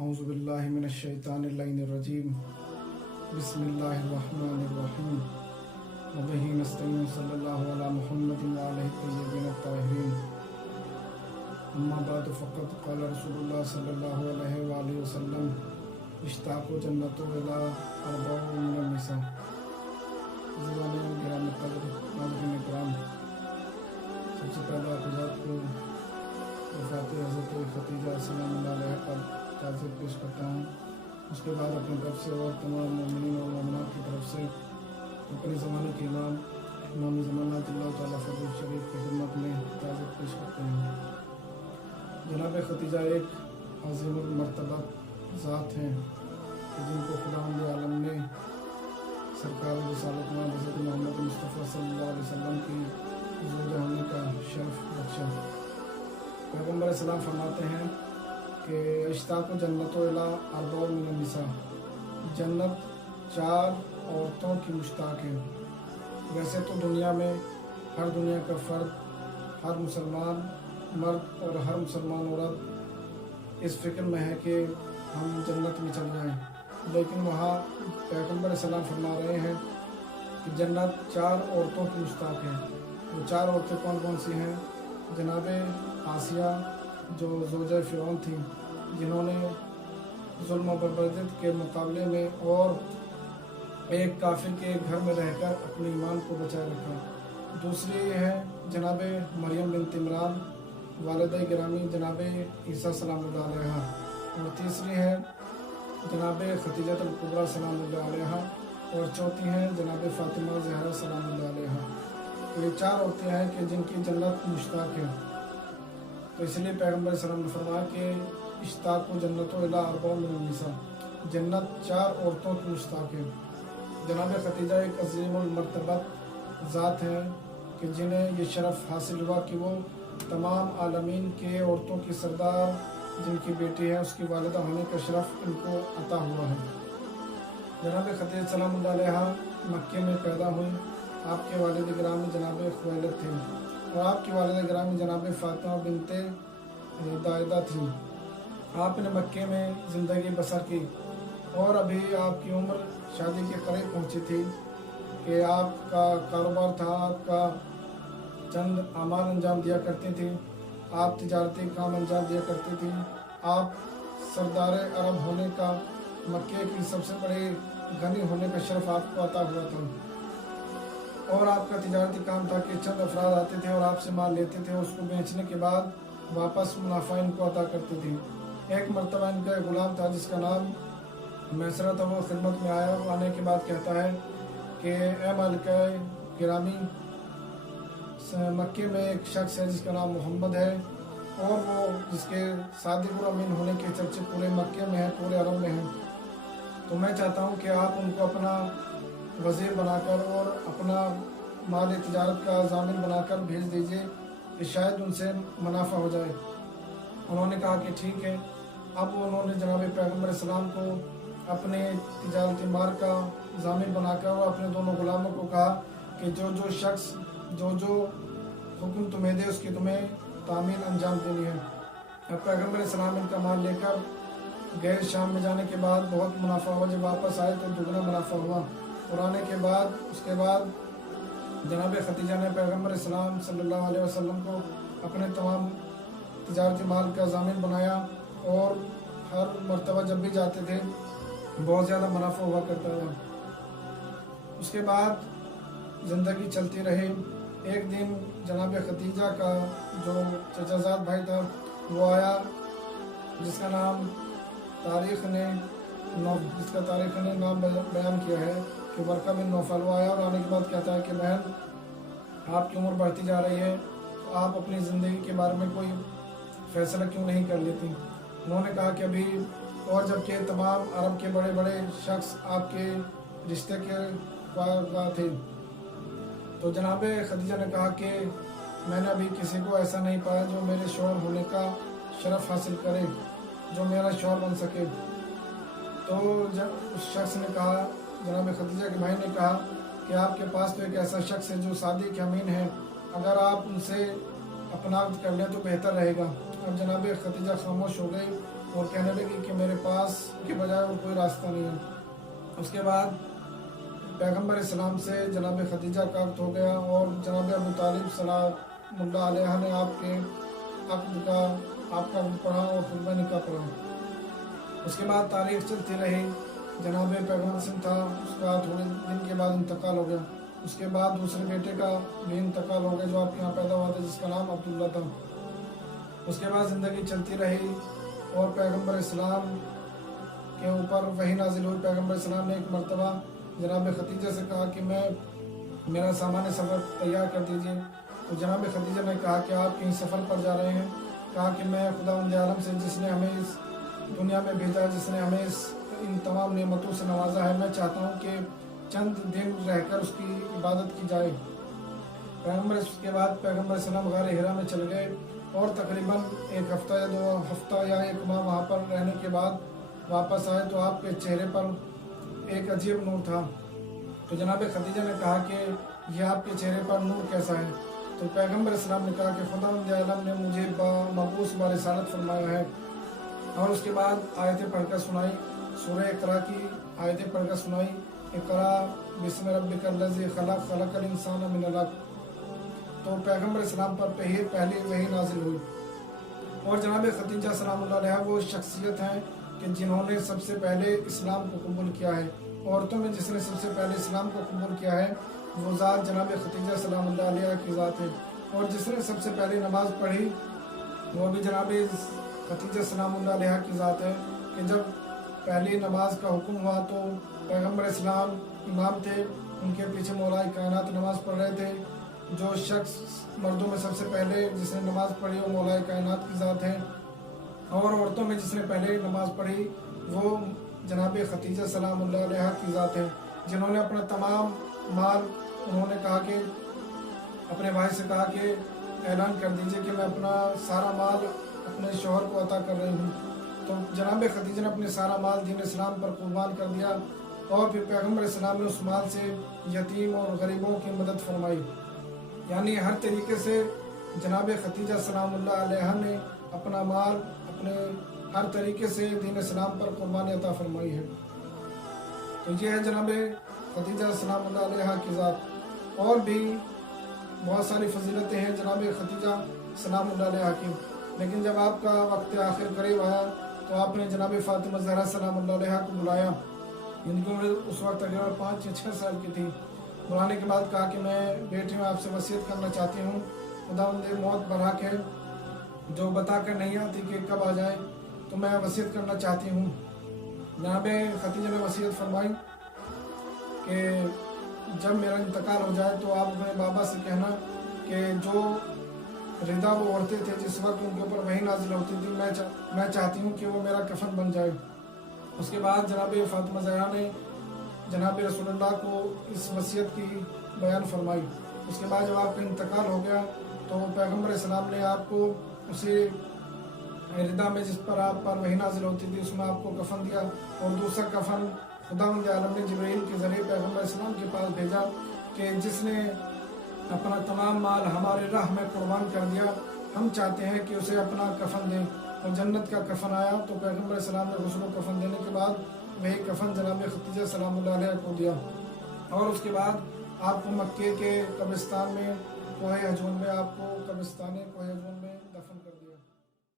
अऊज़ु बिल्लाहि मिनश शैतानिर रजीम बिस्मिल्लाहिर रहमानिर रहीम व बिही नस्तईन सल्लल्लाहु अला मुहम्मदिन व आलिहि तय्यबीन अत्ताहिरीन अम्मा बाद फ़क़द क़ाल रसूलुल्लाह सल्लल्लाहु अलैहि व आलिहि वसल्लम इश्ताक़ु जन्नतु इला अर्बअ मिनन निसा। गिरामी क़द्र नाज़रीन इकराम, सबसे पहले आप हज़रात को वफ़ात हज़रत खदीजा सल्लल्लाहु अलैहा पर ताज़ियत पेश करता हूँ। उसके बाद अपनी तरफ से और तमाम मोमिनीन और मोमिनात की तरफ से अपने ज़माने के इमाम ज़माना अल्लाह ताला फज़ल शरीफ की खिदमत में ताज़ियत पेश करते हैं। जनाब खदीजा एक अज़ीमुल मर्तबा ज़ात हैं जिनको खुदावंद आलम ने सरकार रिसालत में हज़रत मोहम्मद मुस्तफ़ा सल्लल्लाहु अलैहि वसल्लम की ज़ौजा होने का शर्फ बख्शा। पैगम्बर सलाम फरमाते हैं कि इश्ताक़ु जन्नतु इला अर्बअ मिनन निसा, जन्नत 4 औरतों की मुश्ताक है। वैसे तो दुनिया में हर दुनिया का फ़र्द, हर मुसलमान मर्द और हर मुसलमान औरत इस फिक्र में है कि हम जन्नत में चल जाएँ, लेकिन वहाँ पैगम्बर सलाम फरमा रहे हैं कि जन्नत 4 औरतों की मुश्ताक है। वो 4 औरतें कौन कौन सी हैं? जनाब आसिया जो ज़ौजा फ़िरौन थी, जिन्होंने जुल्म बर्बरदत के मुकाबले में और एक काफिर के घर में रहकर अपने ईमान को बचाए रखा। दूसरी है जनाब मरियम बिन्त इमरान वालिदा गिरामी जनाब ईसा सलामुल्लाह अलैहा, और तीसरी है जनाब खदीजतुल कुबरा सलामुल्लाह अलैहा, और चौथी है जनाब फ़ातिमा ज़हरा सलामुल्लाह अलैहा। तो ये 4 औरतें हैं कि जिनकी जन्नत मुश्ताक है। तो इसलिए पैगम्बर सल्लल्लाहु अलैहि वसल्लम ने फरमाया कि इश्ताक़ु जन्नतु इला अर्बअ मिनन निसा, जन्नत 4 औरतों की मुश्ताक है। जनाब खदीजा एक अज़ीमुल मर्तबा ज़ात हैं कि जिन्हें ये शरफ़ हासिल हुआ कि वो तमाम आलमीन के औरतों की सरदार जिनकी बेटी है उसकी वालिदा होने का शरफ़ इनको अता हुआ है। जनाब खदीजा सलामुल्लाह अलैहा मक्के में पैदा हुई। आपके वालिद गिरामी जनाब खुवैलद थे और आपकी वालिदा गिरामी जनाब फ़ातिमा बिनते दायदा थी। आपने मक्के में ज़िंदगी बसर की और अभी आपकी उम्र शादी के करीब पहुंची थी कि आपका कारोबार था, आपका चंद अमाल अंजाम दिया करती थी, आप तिजारती काम अंजाम दिया करती थी। आप सरदार अरब होने का, मक्के की सबसे बड़े गनी होने का शर्फ आपको अता हुआ था, और आपका तिजारती काम था कि चंद अफराद आते थे और आपसे माल लेते थे, उसको बेचने के बाद वापस मुनाफा इनको अता करती थी। एक मरतबा इनका एक गुलाम था जिसका नाम मैसरा था। वो खिदमत में आया और आने के बाद कहता है कि ए मालिक गिरामी, मक्के में एक शख्स है जिसका नाम मोहम्मद है, और वो जिसके सादिकुर अमीन होने के चर्चे पूरे मक्के में हैं, पूरे अरब में हैं। तो मैं चाहता हूँ कि आप उनको अपना वज़ीर बनाकर और अपना माल तिजारत का ज़ामिन बनाकर भेज दीजिए कि शायद उनसे मुनाफा हो जाए। उन्होंने कहा कि ठीक है। अब उन्होंने जनाब पैगम्बर सलाम को अपने तिजारती माल का ज़ामिन बनाकर और अपने दोनों गुलामों को कहा कि जो जो शख्स जो जो हुक्म तुम्हें दे उसकी तुम्हें तामील अंजाम देनी है। अब पैगम्बर सलाम इनका माल लेकर गए। शाम में जाने के बाद बहुत मुनाफा हुआ, जब वापस आए तो दुगना मुनाफा हुआ। और आने के बाद उसके बाद जनाब खदीजा ने पैगम्बर सलाम सल्लल्लाहु अलैहि वसल्लम को अपने तमाम तिजारती माल का ज़ामिन बनाया, और हर मरतबा जब भी जाते थे बहुत ज़्यादा मुनाफा हुआ करता था। उसके बाद ज़िंदगी चलती रही। एक दिन जनाब खदीजा का जो चचाजाद भाई था वो आया, जिसका तारीख़ ने नाम बयान किया है कि वर्का बिन नौफल। वो आया और आने के बाद कहता है कि बहन, आपकी उम्र बढ़ती जा रही है, तो आप अपनी ज़िंदगी के बारे में कोई फ़ैसला क्यों नहीं कर लेती? उन्होंने कहा कि अभी, और जबकि तमाम अरब के बड़े बड़े शख्स आपके रिश्ते के थे। तो जनाब खदीजा ने कहा कि मैंने अभी किसी को ऐसा नहीं पाया जो मेरे शौहर होने का शरफ़ हासिल करे, जो मेरा शौहर बन सके। तो जब उस शख्स ने कहा, जनाब खदीजा के भाई ने कहा कि आपके पास तो एक ऐसा शख्स है जो सादिक अमीन है, अगर आप उनसे अपना कर लें तो बेहतर रहेगा। अब जनाब खदीजा खामोश हो गई اور کہنے لگی کہ میرے پاس کے بجائے اور کوئی راستہ نہیں ہے۔ اس کے بعد پیغمبر اسلام سے جناب خدیجہ کا عقد ہو گیا اور جناب ابو طالب سلام اللہ علیہ نے آپ کا عقد پڑھا اور خطبہ نکاح پڑھا۔ اس کے بعد تاریخ چلتی رہی، جناب پیغمبر اسلام تھا، اس کا تھوڑے دن کے بعد انتقال ہو گیا۔ اس کے بعد دوسرے بیٹے کا بھی انتقال ہو گیا جو آپ کے یہاں پیدا ہوا تھا، جس کا نام عبداللہ تھا۔ اس کے بعد زندگی چلتی رہی اور پیغمبر اسلام کے اوپر وحی نازل ہوئی۔ پیغمبر اسلام نے ایک مرتبہ جناب خدیجہ سے کہا کہ میرا سامان سفر تیار کر دیجیے، تو جناب خدیجہ نے کہا کہ آپ کہیں سفر پر جا رہے ہیں؟ کہا کہ میں خداوند عالم سے جس نے ہمیں اس دنیا میں بھیجا، جس نے ہمیں ان تمام نعمتوں سے نوازا ہے، میں چاہتا ہوں کہ چند دن رہ کر اس کی عبادت کی جائے۔ اس کے بعد پیغمبر اسلام غار ہرا میں چل گئے اور تقریباً ایک ہفتہ یا 2 ہفتہ یا 1 ماہ وہاں پر رہنے کے بعد واپس آئے تو آپ کے چہرے پر ایک عجیب نور تھا۔ تو جناب خدیجہ نے کہا کہ یہ آپ کے چہرے پر نور کیسا ہے؟ تو پیغمبر اسلام نے کہا کہ خداوند عالم نے مجھے مبعوث برسالت فرمایا ہے، اور اس کے بعد آیتیں پڑھ کر سنائی، سورہ اقرا کی آیتیں پڑھ کر سنائی، اقرا بسم ربک الذی خلق، خلق الانسان من علق۔ تو پیغمبر اسلام پر پہلی وحی نازل ہوئی۔ اور جناب خدیجہ سلام اللہ علیہ وہ شخصیت ہیں کہ جنہوں نے سب سے پہلے اسلام کو قبول کیا ہے۔ عورتوں میں جس نے سب سے پہلے اسلام کو قبول کیا ہے وہ ذات جناب خدیجہ سلام اللہ علیہ کی ذات ہے، اور جس نے سب سے پہلے نماز پڑھی وہ بھی جناب خدیجہ سلام اللہ علیہ کی ذات ہے، کہ جب پہلی نماز کا حکم ہوا تو پیغمبر اسلام امام تھے، ان کے پیچھے مولا کائنات نماز پڑھ رہے تھے۔ جو شخص مردوں میں سب سے پہلے جس نے نماز پڑھی وہ مولا کائنات کی ذات ہے، اور عورتوں میں جس نے پہلے نماز پڑھی وہ جناب خدیجہ سلام اللہ علیہ کی ذات ہے، جنہوں نے اپنا تمام مال، انہوں نے کہا کہ اپنے بھائی سے کہا کہ اعلان کر دیجئے کہ میں اپنا سارا مال اپنے شوہر کو عطا کر رہی ہوں۔ تو جناب خدیجہ نے اپنے سارا مال دین اسلام پر قربان کر دیا، اور پھر پیغمبر اسلام نے اس مال سے یتیم اور غریبوں کی مدد فرمائی۔ یعنی ہر طریقے سے جناب خدیجہ سلام اللہ علیہ نے اپنا مال اپنے ہر طریقے سے دین اسلام پر قربانی عطا فرمائی ہے۔ تو یہ ہے جناب خدیجہ سلام اللہ علیہ کی ذات۔ اور بھی بہت ساری فضیلتیں ہیں جناب خدیجہ سلام اللہ علیہ کی، لیکن جب آپ کا وقت آخر قریب آیا تو آپ نے جناب فاطمہ زہرا سلام اللہ علیہ کو بلایا، جن کی عمر اس وقت تقریباً 5 یا 6 سال کی تھی۔ بلانے کے بعد کہا کہ میں بیٹی میں آپ سے وصیت کرنا چاہتی ہوں، خداوند موت برحق ہے جو بتا کر نہیں آتی کہ کب آ جائے، تو میں وصیت کرنا چاہتی ہوں۔ جناب خدیجہ نے وصیت فرمائی کہ جب میرا انتقال ہو جائے تو آپ اپنے بابا سے کہنا کہ جو ردا وہ اوڑھتے تھے جس وقت ان کے اوپر وحی نازل ہوتی تھی، میں چاہتی ہوں کہ وہ میرا کفن بن جائے۔ اس کے بعد جناب فاطمہ زہرا نے جناب رسول اللہ کو اس وصیت کی بیان فرمائی۔ اس کے بعد جب آپ کا انتقال ہو گیا تو پیغمبر اسلام نے آپ کو اسی ردا میں جس پر آپ پر وحی نازل ہوتی تھی اس میں آپ کو کفن دیا، اور دوسرا کفن خداوند عالم نے جبرائیل کے ذریعے پیغمبر اسلام کے پاس بھیجا کہ جس نے اپنا تمام مال ہمارے راہ میں قربان کر دیا، ہم چاہتے ہیں کہ اسے اپنا کفن دیں۔ اور جنت کا کفن آیا تو پیغمبر اسلام نے غسل و کفن دینے کے بعد وہی کفن جناب خدیجہ سلام اللہ علیہ کو دیا، اور اس کے بعد آپ کو مکے کے قبرستان میں کوہ ہجون میں آپ کو قبرستان کوہ ہجون